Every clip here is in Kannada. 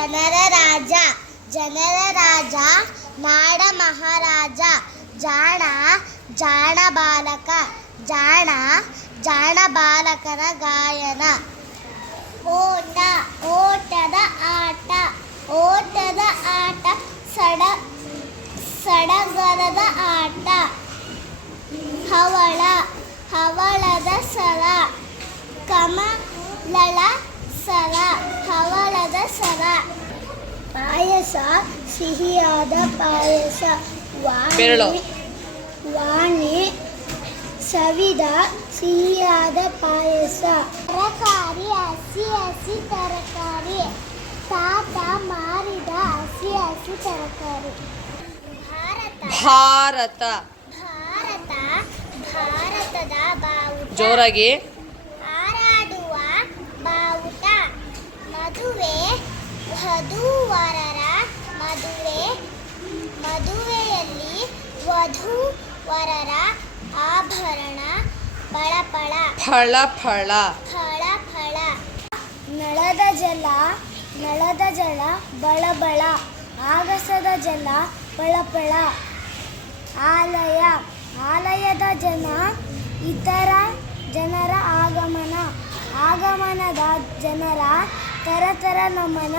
ಜನರ ರಾಜ ಜನರ ರಾಜ ನಾಡ ಮಹಾರಾಜ ಜಾಣ ಜಾಣ ಬಾಲಕ ಜಾಣ ಜಾಣ ಬಾಲಕನ ಗಾಯನ ಓಟ ಓಟದ ಆಟ ಓಟದ ಆಟ ಸಡಗರದ ಆಟ ಹವಳ ಹವಳದ ಸರ ಕಮಲಳ ಸರ ಹವಳದ ಸರ ಪಾಯಸ ಸಿಹಿಯಾದ ಪಾಯಸ ವಾಣಿ ಸವಿದ ಸಿಹಿಯಾದ ಪಾಯಸ ತರಕಾರಿ ಹಸಿ ಹಸಿ ತರಕಾರಿ ತಾತ ಮಾರಿದ ಹಸಿ ಹಸಿ ತರಕಾರಿ ಭಾರತ ಭಾರತ ಭಾರತದ ಬಾವುಟ ಜೋರಾಗಿ ಹಾರಾಡುವ ಬಾವುಟ ಮದುವೆ ವಧೂವರರ ಮದುವೆ ಮದುವೆಯಲ್ಲಿ ವಧೂವರರ ಆಭರಣ ಫಳ ಫಳ ಫಳ ಫಳ ಫಳ ನಳದ ಜಲ ಬಳಬಳ ಆಗಸದ ಜಲ ಪಳಪಳ ಆಲಯ ಆಲಯದ ಜನ ಇತರ ಜನರ ಆಗಮನದ ಜನರ ತರತರ ನಮನ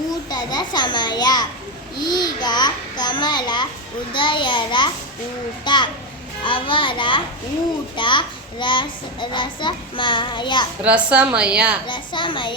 ಊಟದ ಸಮಯ ಈಗ ಕಮಲ ಉದಯರ ಊಟ ಅವರ ಊಟ ರಸಮಯ